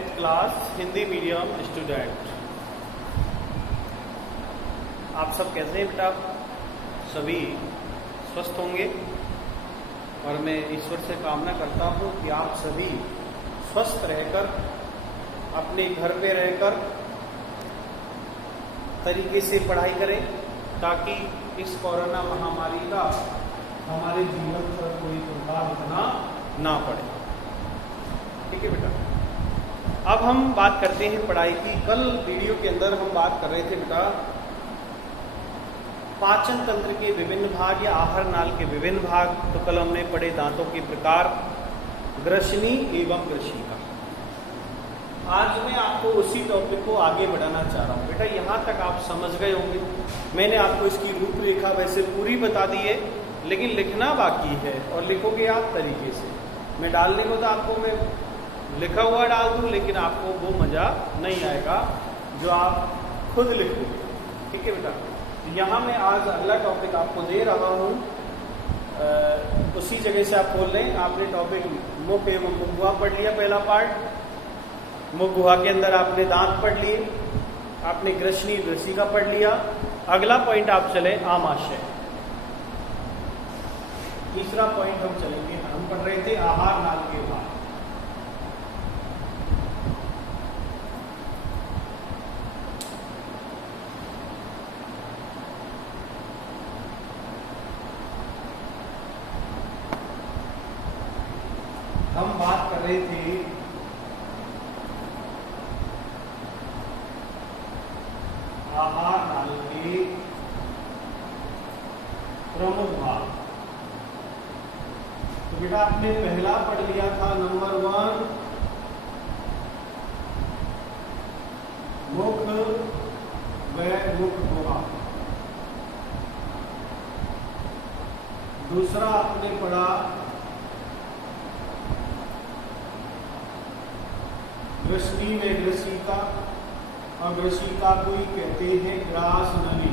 10th class Hindi medium student. आप सब कैसे हैं बेटा? सभी स्वस्थ होंगे और मैं ईश्वर से कामना करता हूं कि आप सभी स्वस्थ रहकर अपने घर पे रहकर तरीके से पढ़ाई करें ताकि इस कोरोना महामारी का हमारे जीवन पर कोई प्रभाव इतना ना पड़े। ठीक है बेटा, अब हम बात करते हैं पढ़ाई की। कल वीडियो के अंदर हम बात कर रहे थे बेटा पाचन तंत्र के विभिन्न भाग या आहार नाल के विभिन्न भाग। तो कल हमने पढ़े दांतों के प्रकार, ग्रसनी एवं ग्रसिका। आज मैं आपको उसी टॉपिक को आगे बढ़ाना चाह रहा हूँ। बेटा यहाँ तक आप समझ गए होंगे। मैंने आपको इसकी रूपरेखा वैसे पूरी बता दी है, लेकिन लिखना बाकी है और लिखोगे आप तरीके से। मैं डालने को तो आपको मैं लिखा हुआ डाल दूँ, लेकिन आपको वो मज़ा नहीं आएगा जो आप खुद लिखोगे। ठीक है बेटा, यहाँ मैं आज अगला टॉपिक आपको दे रहा हूँ। उसी जगह से आप खोल लें। आपने टॉपिक मुख एवं मुखगुहा पढ़ लिया, पहला पार्ट। मुखगुहा के अंदर आपने दांत पढ़ लिए, आपने ग्रसनी ग्रसिका पढ़ लिया। अगला पॉइंट आप चले आमाशय। तीसरा पॉइंट हम चलेंगे, हम पढ़ रहे थे आहार नाल के भाग। हम बात कर रहे थे आहार नाल के प्रमुख भाग। तो बेटा आपने पहला पढ़ लिया था नंबर 1 मुख व मुखगुहा। दूसरा आपने पढ़ा ग्रसनी में ग्रसिका, और ग्रसिका को ही कहते हैं ग्रास नली।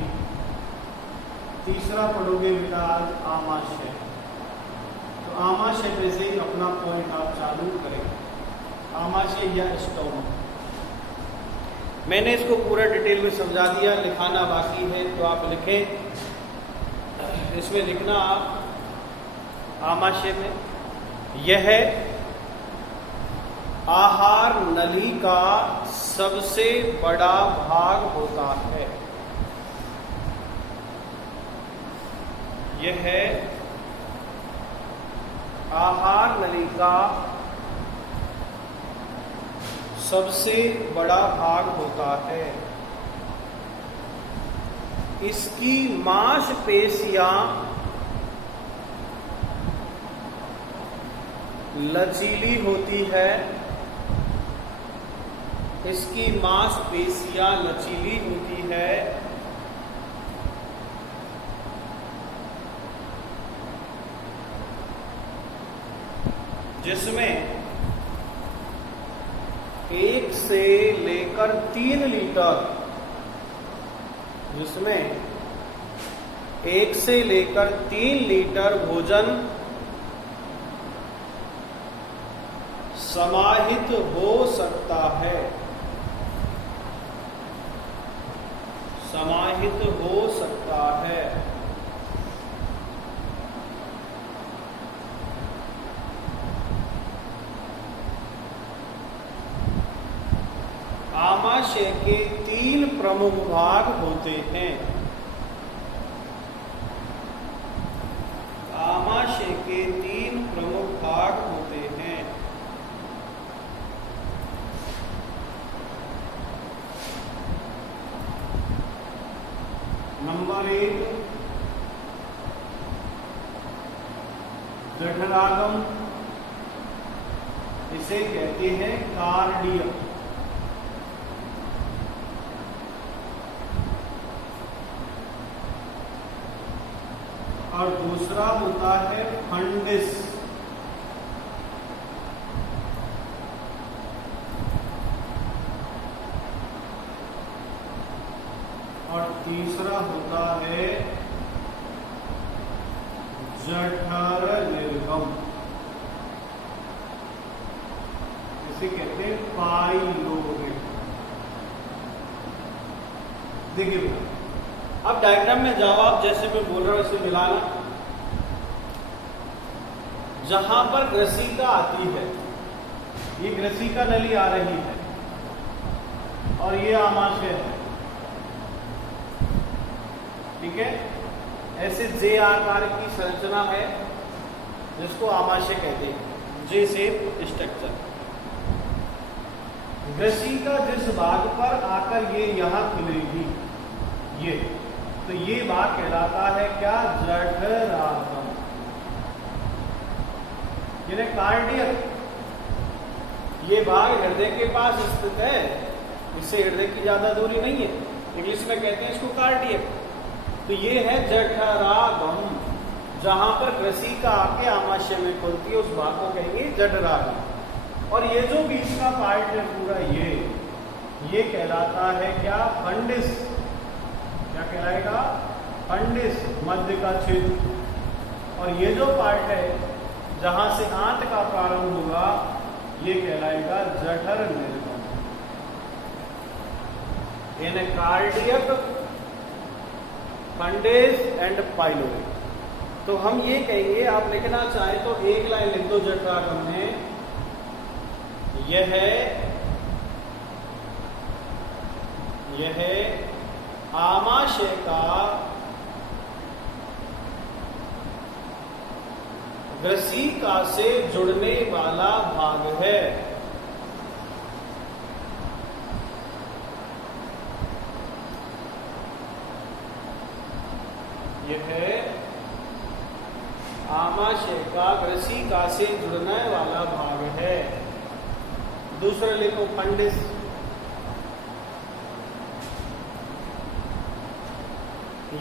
तीसरा पढ़ोगे बेटा आज आमाशय। तो आमाशय में से अपना पॉइंट आप चालू करें। आमाशय या स्टोमक, मैंने इसको पूरा डिटेल में समझा दिया, लिखाना बाकी है तो आप लिखें। इसमें लिखना आप आमाशय में, यह आहार नली का सबसे बड़ा भाग होता है। यह आहार नली का सबसे बड़ा भाग होता है। इसकी मांसपेशियां लचीली होती है। इसकी मांसपेशियां लचीली होती है। जिसमें 1 से लेकर 3 लीटर, जिसमें 1 से लेकर 3 लीटर भोजन समाहित हो सकता है। समाहित हो सकता है। आमाशय के 3 प्रमुख भाग होते हैं। आमाशय के 3 प्रमुख भाग होते हैं। नंबर 1 जठरागम, इसे कहते हैं कार्डियम। और दूसरा होता है फंडिस। और तीसरा होता है जठर निर्गम। इसे कहते हैं पाइलोरेट। देखिए बेटा, अब डायग्राम में जाओ आप, जैसे मैं बोल रहा हूं इसे मिलाना। जहां पर ग्रसिका आती है, ये ग्रसिका नली आ रही है और ये आमाशय है, ठीक है। ऐसे जे आकार की संरचना है जिसको आमाशय कहते हैं, जे शेप स्ट्रक्चर। ग्रसिका जिस भाग पर आकर ये यहां खुलेगी, ये तो ये भाग कहलाता है क्या? जठराग्रम, यानी कार्डियक। ये भाग हृदय के पास स्थित है, इससे हृदय की ज्यादा दूरी नहीं है, इंग्लिश में कहते हैं इसको कार्डियक। तो ये है जठरागम, जहां पर ग्रसिका आके आमाशय में खुलती है, उस भाग को कहेंगे जठरागम। और ये जो बीच का पार्ट है पूरा, ये कहलाता है क्या? फंडिस। क्या कहलाएगा? फंडिस, मध्य का क्षेत्र। और ये जो पार्ट है जहां से आंत का प्रारंभ होगा, ये कहलाएगा जठर निर्गम। इन कार्डियक, फंडिस एंड पाइलोरेट। तो हम ये कहेंगे, आप लिखना चाहें तो एक लाइन लिख दो जठरागम में, यह आमाशय का ग्रसिका से जुड़ने वाला भाग है। यह आमाशय का ग्रसिका से जुड़ने वाला भाग है। दूसरा लिखो फंडिस।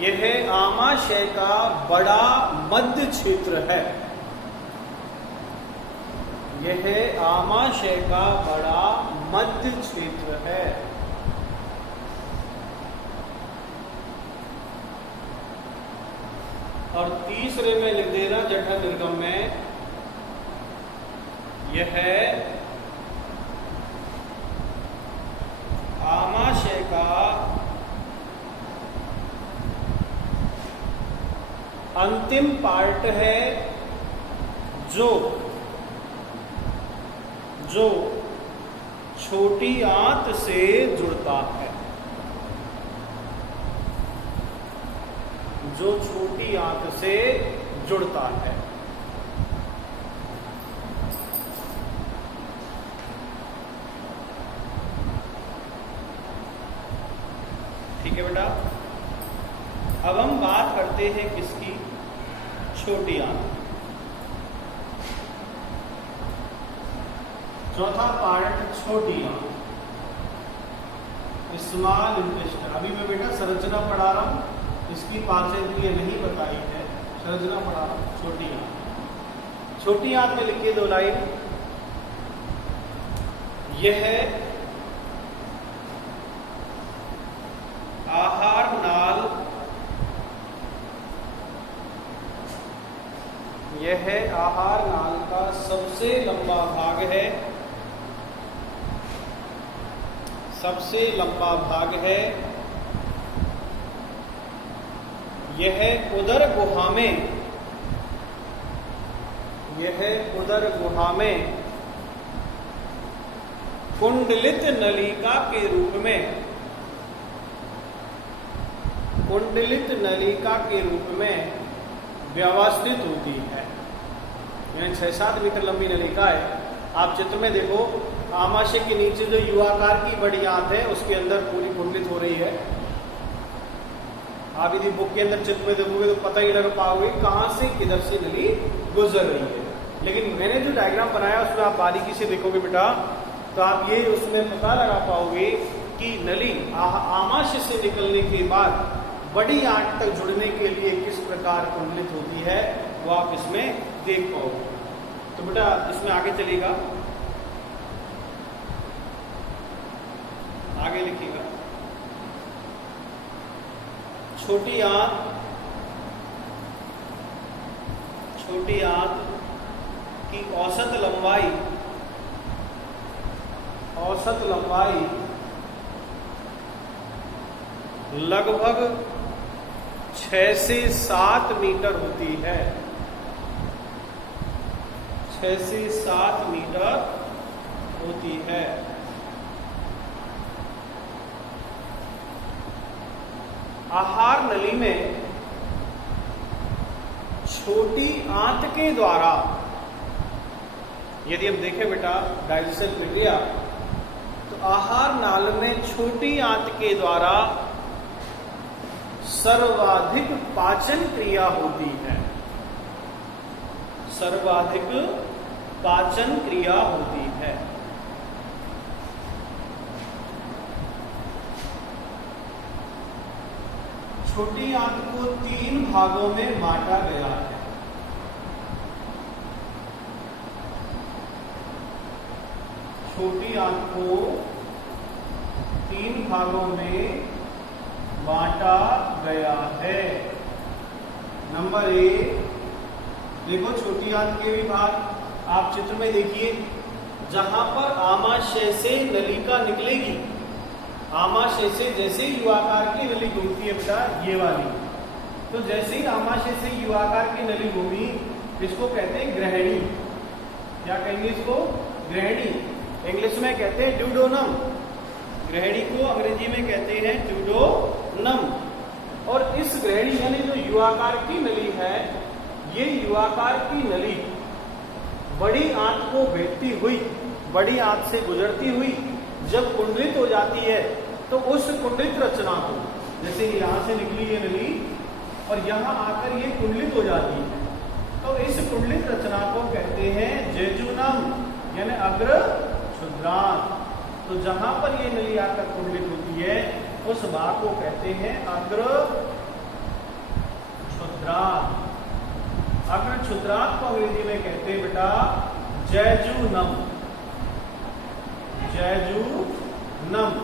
यह आमाशय का बड़ा मध्य क्षेत्र है। यह आमाशय का बड़ा मध्य क्षेत्र है। और तीसरे में लिख देना जठर निर्गम में, यह आमाशय का अंतिम पार्ट है जो छोटी आंत से जुड़ता है, जो छोटी आंत से जुड़ता है। ठीक है बेटा। अब हम बात करते हैं किसकी? छोटी आंत। चौथा पार्ट छोटी आंत, स्मॉल इंटेस्टाइन। अभी मैं बेटा संरचना पढ़ा रहा हूं, इसकी पाचन क्रिया नहीं बताई है, संरचना पढ़ा रहा हूं। छोटी आंत, छोटी आंत में लिखिए 2 लाइन। यह आहार नाल, यह आहार नाल का सबसे लंबा भाग है, सबसे लंबा भाग है। यह उदर गुहा में, यह उदर गुहा में कुंडलित नलिका के रूप में, कुंडलित नलिका के रूप में व्यवस्थित होती है। यानी 6-7 मीटर लंबी नलिका है। आप चित्र में देखो, आमाशय के नीचे जो युवाकार की बड़ी आंत है उसके अंदर पूरी कुंडलित हो रही है। आप यदि बुक के अंदर चित्र में देखोगे तो पता ही लग पाओगे कहां से किधर से नली गुजर रही है। लेकिन मैंने जो डायग्राम बनाया उसमें आप बारीकी से देखोगे बेटा, तो आप ये उसमें पता लगा पाओगे कि नली आमाशय से निकलने के बाद बड़ी आंत तक जुड़ने के लिए किस प्रकार कुंडलित होती है, वो आप इसमें देख पाओगे। तो बेटा इसमें आगे चलेगा, आगे लिखिएगा। छोटी आंत, छोटी आंत की औसत लंबाई औसत लंबाई लगभग 6 से 7 मीटर होती है। 6 से 7 मीटर होती है। आहार नली में छोटी आंत के द्वारा, यदि हम देखें बेटा डाइजेशन प्रक्रिया, तो आहार नाल में छोटी आंत के द्वारा सर्वाधिक पाचन क्रिया होती है। सर्वाधिक पाचन क्रिया होती है। छोटी आंत को 3 भागों में बांटा गया है। छोटी आंत को 3 भागों में बांटा गया है। नंबर 1, देखो छोटी आंत के भी भाग आप चित्र में देखिए, जहां पर आमाशय से नलिका निकलेगी। आमाशय से जैसे ही युवाकार की नली घूमती है बेटा, ये वाली, तो जैसे ही आमाशय से युवाकार की नली घूमी, इसको कहते हैं ग्रहणी। क्या कहेंगे इसको? ग्रहणी। इंग्लिश में कहते हैं ड्यूडोनम। ग्रहणी को अंग्रेजी में कहते हैं ड्यूडोनम। और इस ग्रहणी यानी जो युवाकार की नली है, ये युवाकार की नली बड़ी आंत को भेदती हुई, बड़ी आंत से गुजरती हुई जब कुंडलित हो जाती है, तो उस कुंडलित रचना को, जैसे यहां से निकली ये नली और यहां आकर ये कुंडलित हो जाती है, तो इस कुंडलित रचना को कहते हैं जेजुनम, यानी अग्र क्षुद्रांत। तो जहां पर ये नली आकर कुंडलित होती है, उस भाग को कहते हैं अग्र क्षुद्रांत। अग्र क्षुद्रांत को अंग्रेजी में कहते हैं बेटा जेजुनम। जेजुनम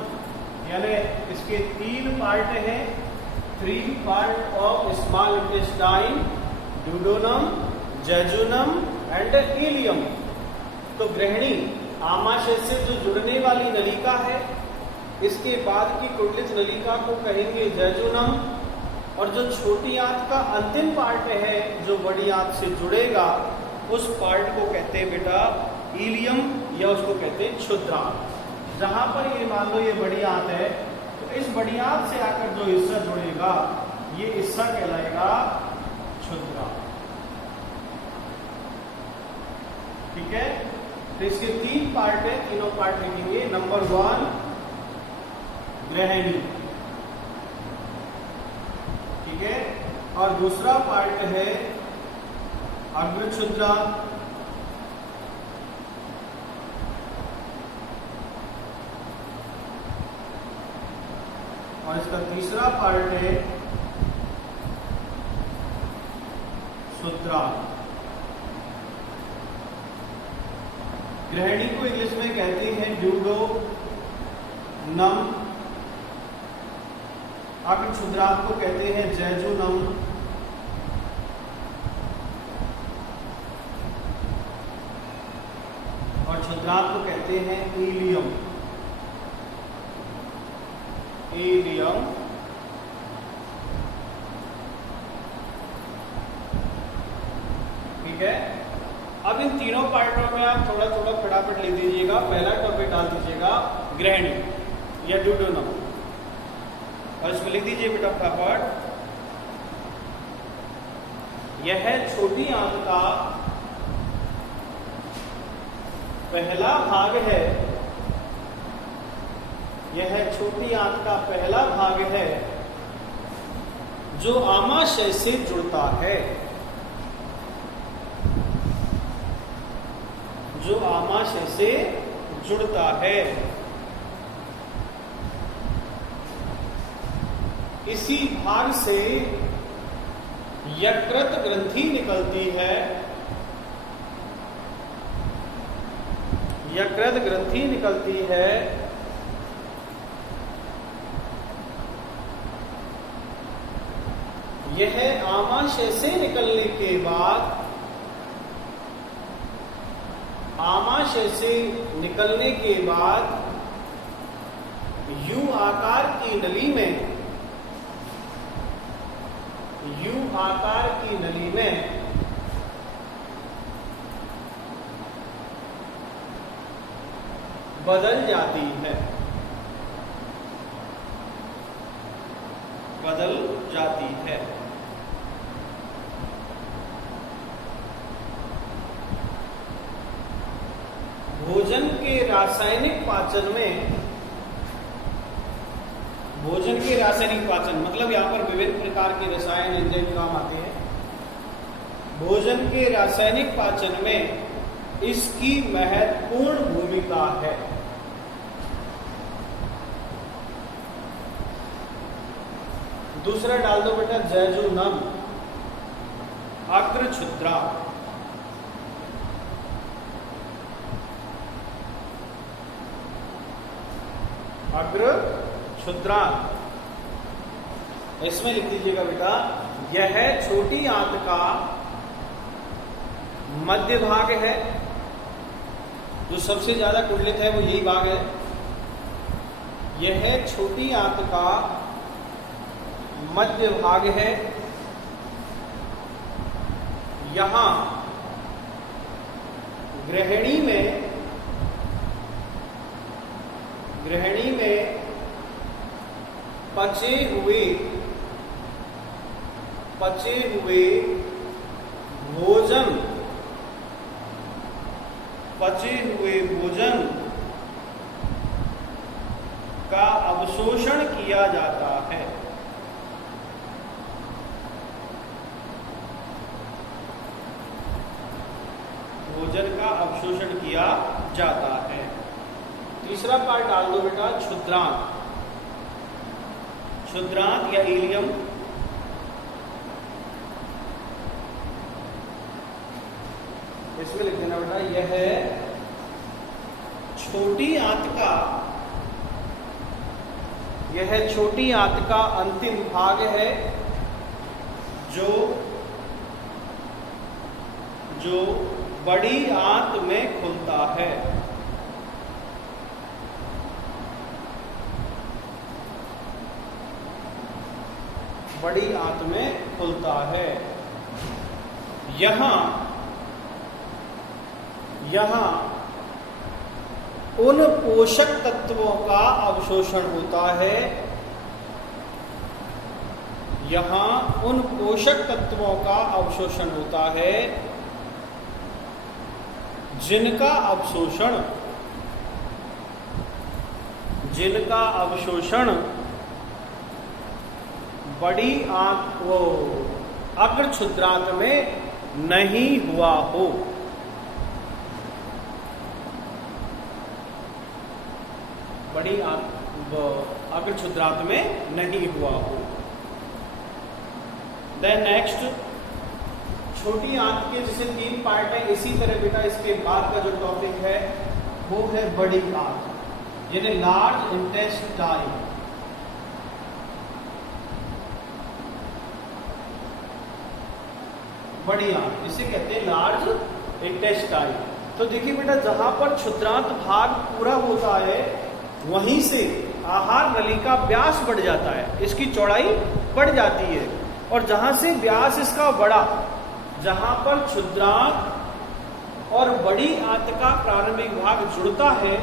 यानी इसके 3 पार्ट हैं। 3 part of small intestine, duodenum, jejunum and ileum. तो ग्रहणी आमाशय से जो जुड़ने वाली नलिका है, इसके बाद की कुंडलित नलिका को कहेंगे जेजुनम। और जो छोटी आंत का अंतिम पार्ट है, जो बड़ी आंत से जुड़ेगा, उस पार्ट को कहते हैं बेटा इलियम, या उसको कहते हैं क्षुद्रांत। जहां पर ये मान लो ये बड़ी आंत है, तो इस बड़ी आंत से आकर जो हिस्सा जुड़ेगा, ये हिस्सा कहलाएगा क्षुद्रांत। ठीक है? तो इसके 3 पार्ट है, तीनों पार्ट लिखेंगे। नंबर 1 ग्रहणी, ठीक है, और दूसरा पार्ट है अग्र क्षुद्रांत, और इसका तीसरा पार्ट है क्षुद्रांत। ग्रहणी को इंग्लिश में कहते हैं ड्यूडोनम, अग्र क्षुद्रांत को कहते हैं जेजुनम, और क्षुद्रांत को कहते हैं इलियम। इलियम। ठीक है? अब इन तीनों पार्टों में आप थोड़ा थोड़ा फटाफट लिख दीजिएगा। पहला टॉपिक डाल दीजिएगा ग्रहणी या ड्यूडोनम, और इसमें लिख दीजिए बेटा फटाफट, यह छोटी आंत का पहला भाग है। यह छोटी आंत का पहला भाग है जो आमाशय से जुड़ता है। जो आमाशय से जुड़ता है। इसी भाग से यकृत ग्रंथि निकलती है। यकृत ग्रंथि निकलती है। यह आमाशय से निकलने के बाद आमाशय से निकलने के बाद यू आकार की नली में बदल जाती है। भोजन के रासायनिक पाचन मतलब यहां पर विभिन्न प्रकार के रसायन एंजाइम काम आते हैं। भोजन के रासायनिक पाचन में इसकी महत्वपूर्ण भूमिका है। दूसरा डाल दो बेटा जैजुनम, अग्रछुद्रा। इसमें लिख दीजिएगा बेटा, यह छोटी आंत का मध्य भाग है। जो सबसे ज्यादा कुंडलित है वो यही भाग है। यह छोटी आंत का मध्य भाग है। यहां ग्रहणी में पचे हुए भोजन का अवशोषण किया जाता है। तीसरा पार्ट डाल दो बेटा क्षुद्रांत या इलियम। इसमें लिख देना बेटा, यह छोटी आंत का अंतिम भाग है जो बड़ी आंत में खुलता है। यहां उन पोषक तत्वों का अवशोषण होता है। जिनका अवशोषण बड़ी आंत अग्रछुद्रांत में नहीं हुआ हो। अग्रछुद्रांत में नहीं हुआ हो। देन नेक्स्ट, छोटी आंत के जैसे 3 पार्ट है, इसी तरह बेटा इसके बाद का जो टॉपिक है वो है बड़ी आंत, यानी लार्ज इंटेस्टाइन। बड़ी आंत इसे कहते हैं लार्ज इंटेस्टाइन। तो देखिए बेटा, जहां पर क्षुद्रांत भाग पूरा होता है वहीं से आहार नली का व्यास बढ़ जाता है, इसकी चौड़ाई बढ़ जाती है। और जहां से व्यास इसका बढ़ा, जहां पर क्षुद्रांत और बड़ी आंत का प्रारंभिक भाग जुड़ता है,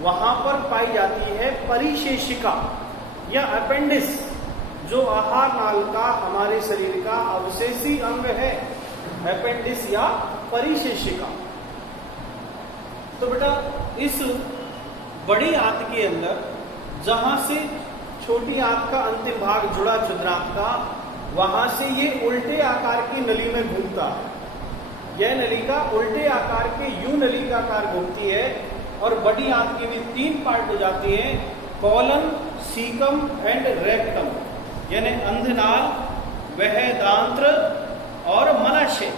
वहां पर पाई जाती है परिशेषिका या अपेंडिस, जो आहार नाल का हमारे शरीर का अवशेषी अंग है, अपेंडिस या परिशेषिका। तो बेटा इस बड़ी आंत के अंदर जहां से छोटी आंत का अंतिम भाग जुड़ा क्षुद्रांत का, वहां से ये उल्टे आकार की नली में घूमता है। यह नलिका उल्टे आकार के यू नली का आकार घूमती है। और बड़ी आंत की भी 3 पार्ट हो जाती है, कॉलन, सीकम एंड रेक्टम, यानी अंधनाल, वहदांत्र और मलाशय।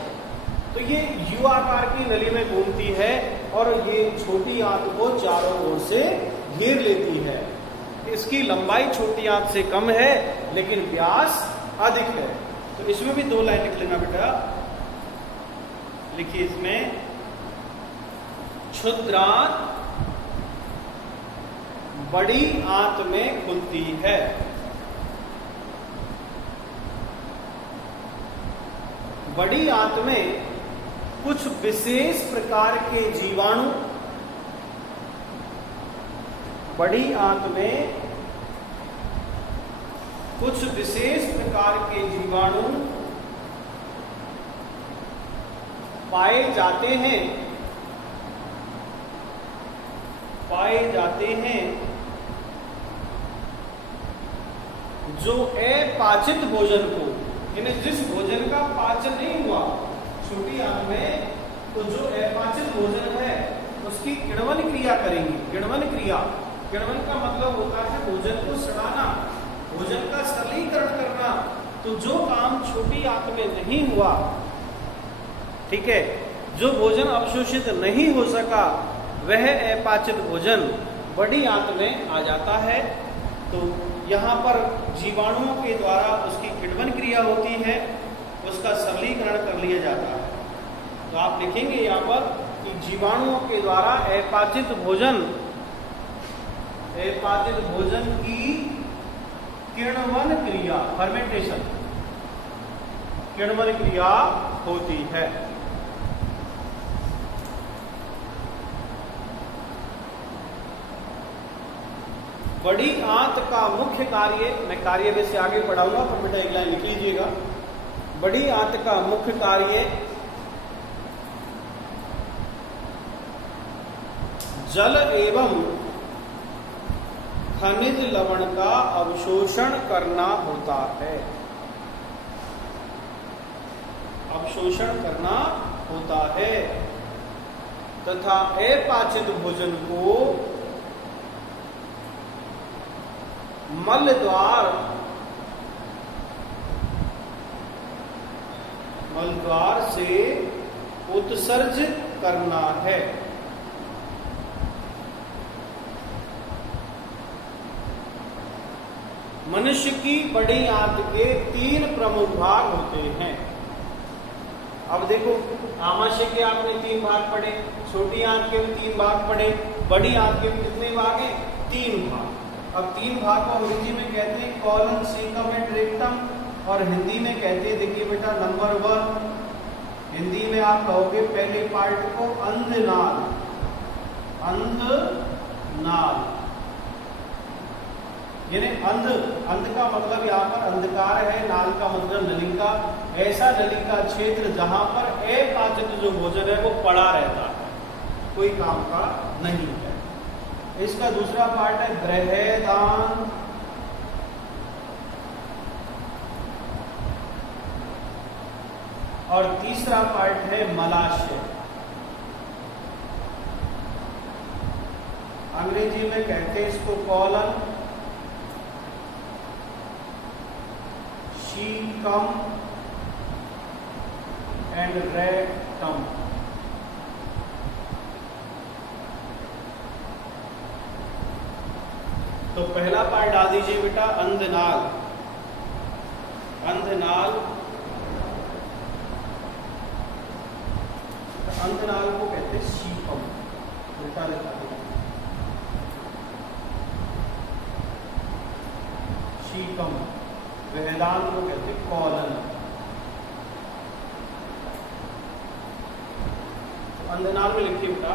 तो ये यू आकार की नली में घूमती है और ये छोटी आंत को चारों ओर से घेर लेती है। इसकी लंबाई छोटी आंत से कम है लेकिन व्यास अधिक है। तो इसमें भी 2 लाइन लिख लेना बेटा। लिखिए इसमें, क्षुद्रांत बड़ी आंत में खुलती है। बड़ी आंत में कुछ विशेष प्रकार के जीवाणु, बड़ी आंत में कुछ विशेष प्रकार के जीवाणु पाए जाते हैं, जो अपाचित भोजन को, यानी जिस भोजन का पाचन नहीं हुआ छोटी आंत में, तो जो अपाचित भोजन है उसकी किण्वन क्रिया करेंगी। किण्वन का मतलब होता है भोजन को सड़ाना, भोजन का सरलीकरण करना। तो जो काम छोटी आंत में नहीं हुआ, ठीक है, जो भोजन अवशोषित नहीं हो सका, वह अपाचित भोजन बड़ी आंत में आ जाता है। तो यहाँ पर जीवाणुओं के द्वारा उसकी किण्वन क्रिया होती है, उसका सरलीकरण कर लिया जाता है। तो आप लिखेंगे यहाँ पर कि जीवाणुओं के द्वारा अपाचित भोजन की किण्वन क्रिया, फर्मेंटेशन, किण्वन क्रिया होती है। बड़ी आंत का मुख्य कार्य, मैं कार्य वैसे आगे पढ़ाऊंगा, पर बेटा एक लाइन लिख लीजिएगा। बड़ी आंत का मुख्य कार्य जल एवं खनिज लवण का अवशोषण करना होता है, अवशोषण करना होता है, तथा अपाचित भोजन को मल द्वार से उत्सर्जित करना है। मनुष्य की बड़ी आंत के 3 प्रमुख भाग होते हैं। अब देखो, आमाशय के आपने 3 भाग पढ़े, छोटी आंत के भी 3 भाग पढ़े, बड़ी आंत के भी कितने भाग हैं? 3 भाग। अब 3 भाग को अंग्रेजी में कहते हैं कॉलन, सीकम एंड रेक्टम, और हिंदी में कहते हैं, देखिए बेटा, नंबर 1 हिंदी में आप कहोगे पहले पार्ट को अंधनाल। अंधनाल यानी अंध का मतलब यहाँ पर अंधकार है, नाल का मतलब नलिका, ऐसा नलिका क्षेत्र जहां पर अपाचित जो भोजन है वो पड़ा रहता है, कोई काम का नहीं है। इसका दूसरा पार्ट है बृहदान, और तीसरा पार्ट है मलाशय। अंग्रेजी में कहते हैं इसको कॉलन, सीकम एंड रेक्टम। तो पहला पार्ट डाल दीजिए बेटा, अंधनाल। अंधनाल को कहते हैं सीकम। बेटा लिखा दो, सीकम। बृहदान को कहते हैं कॉलन। तो अंधनाल में लिखिए बेटा,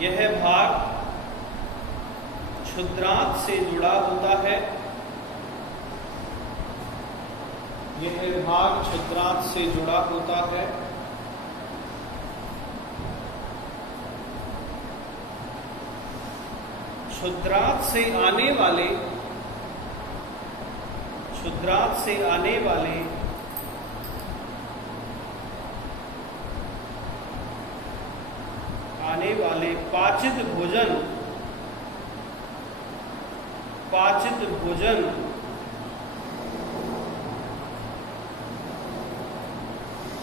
यह भाग क्षुद्रांत से जुड़ा होता है, यह भाग क्षुद्रांत से जुड़ा होता है। क्षुद्रांत से आने वाले पाचित भोजन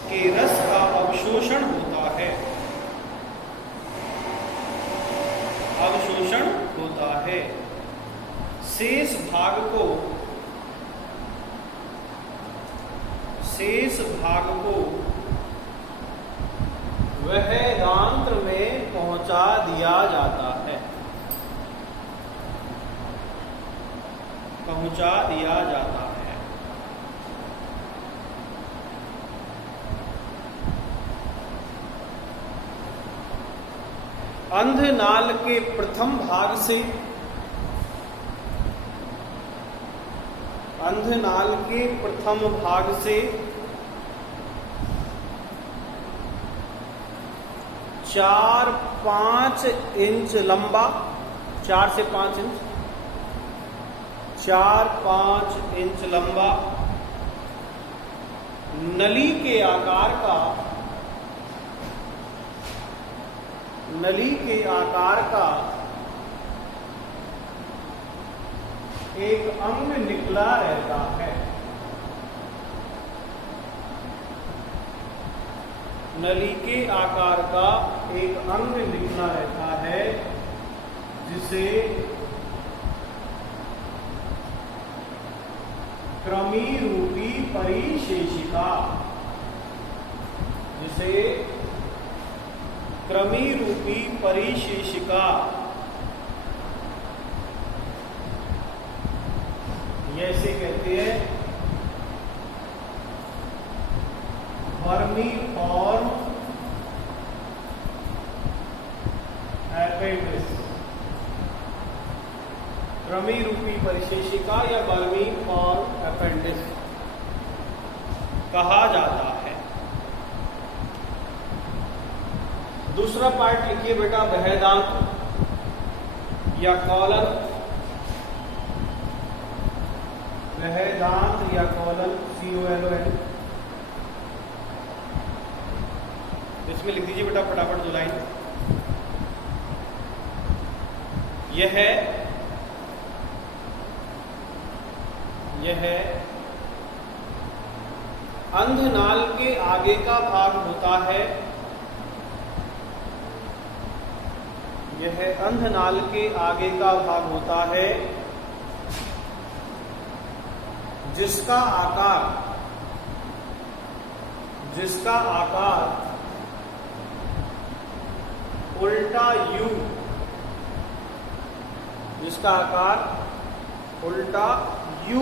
के रस का अवशोषण होता है, अवशोषण होता है। शेष भाग को वह दांत्र में पहुंचा दिया जाता है, पहुंचा दिया जाता है। अंध नाल के प्रथम भाग से, अंध नाल के प्रथम भाग से 4-5 इंच लंबा, 4 से 5 इंच, 4-5 इंच लंबा नली के आकार का, नली के आकार का एक अंग निकला रहता है। नली के आकार का एक अंग निकला रहता है जिसे क्रमी रूपी परिशेषिका, जिसे क्रमी रूपी परिशेषिका ऐसे कहते हैं। वर्मीफॉर्म एपेंडिस, क्रमी रूपी परिशेषिका या वर्मीफॉर्म एपेंडिस कहा जाता है। दूसरा पार्ट लिखिए बेटा, बहदांत या कॉलन, बहदांत या कॉलन, COLON। इसमें लिख दीजिए बेटा फटाफट 2 लाइन। यह अंधनाल के आगे का भाग होता है, यह अंधनाल के आगे का भाग होता है जिसका आकार उल्टा U, जिसका आकार उल्टा U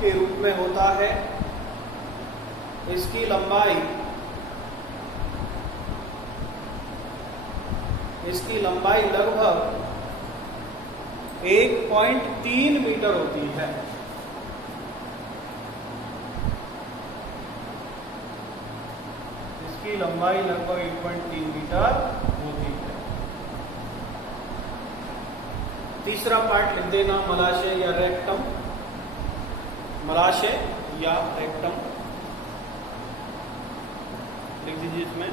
के रूप में होता है। इसकी लंबाई लगभग 1.3 मीटर होती है। इसकी लंबाई लगभग 1.3 मीटर होती है। तीसरा पार्ट लिख देना, मलाशय या रेक्टम, मलाशय या रेक्टम लिख दीजिए इसमें।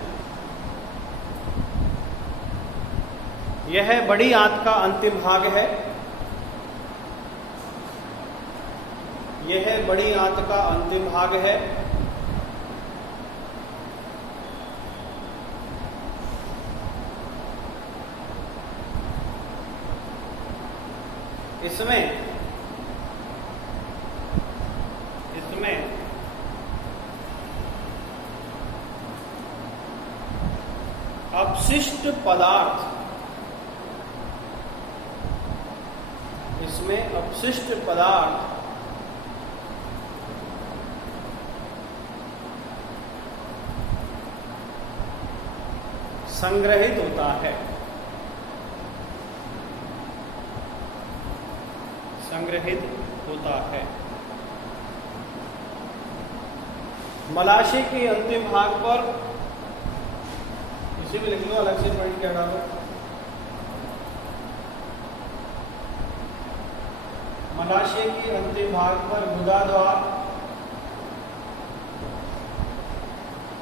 यह बड़ी आंत का अंतिम भाग है, यह बड़ी आंत का अंतिम भाग है। इसमें अपशिष्ट पदार्थ, इसमें अपशिष्ट पदार्थ संग्रहित होता है, संग्रहित होता है। मलाशय के अंतिम भाग पर, इसी में लिख लो, अलग से पॉइंट क्या डालो। मलाशय के अंतिम भाग पर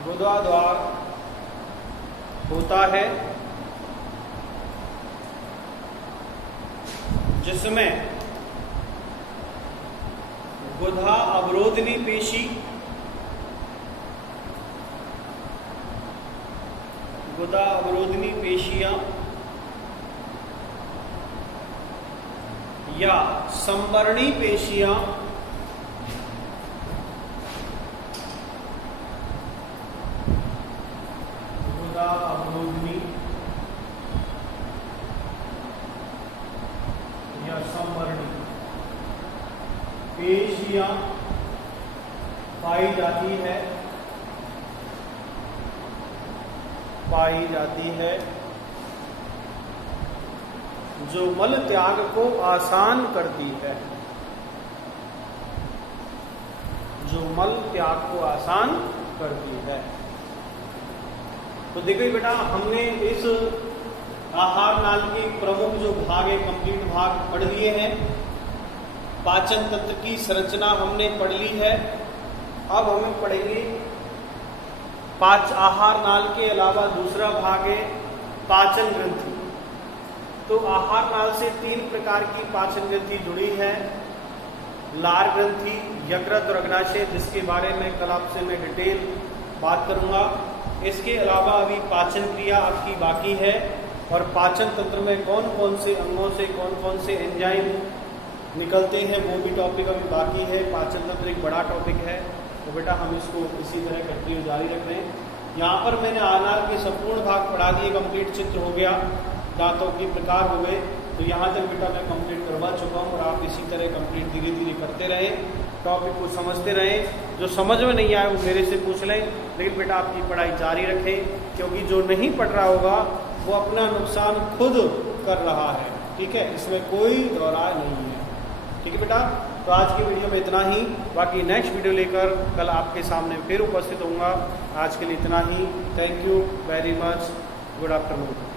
गुदाद्वार होता है, जिसमें गुदा अवरोधनी पेशी, गुदा अवरोधनी पेशियां या संवरणी पेशियां पेशियां पाई जाती है जो मल त्याग को आसान करती है, जो मल त्याग को आसान करती है। तो देखो बेटा, हमने इस आहार नाल के प्रमुख जो भाग है, कंप्लीट भाग पढ़ लिए हैं। पाचन तंत्र की संरचना हमने पढ़ ली है। अब हमें पढ़ेंगे आहार नाल के अलावा दूसरा भाग है पाचन ग्रंथि। तो आहार नाल से 3 प्रकार की पाचन ग्रंथि जुड़ी है। लार ग्रंथि, यकृत और अग्नाशय, जिसके बारे में कल आपसे मैं डिटेल बात करूंगा। इसके अलावा अभी पाचन क्रिया आपकी बाकी है और पाचन तंत्र में कौन कौन से अंगों से कौन कौन से एंजाइम निकलते हैं वो भी टॉपिक अभी बाकी है। पाचन तंत्र एक बड़ा टॉपिक है, तो बेटा हम इसको इसी तरह कंटिन्यू जारी रख रहे हैं। यहाँ पर मैंने आहार के संपूर्ण भाग पढ़ा दिए, कंप्लीट चित्र हो गया, दांतों के प्रकार हो गए। तो यहाँ तक बेटा मैं कंप्लीट करवा चुका हूँ और आप इसी तरह कंप्लीट धीरे धीरे करते रहें, टॉपिक को समझते रहें। जो समझ में नहीं आए वो मेरे से पूछ लें, लेकिन बेटा आपकी पढ़ाई जारी रखें, क्योंकि जो नहीं पढ़ रहा होगा वो अपना नुकसान खुद कर रहा है। ठीक है, इसमें कोई दौराय नहीं है। ठीक है बेटा, तो आज की वीडियो में इतना ही। बाकी नेक्स्ट वीडियो लेकर कल आपके सामने फिर उपस्थित होऊंगा। आज के लिए इतना ही। Thank you very much. Good afternoon.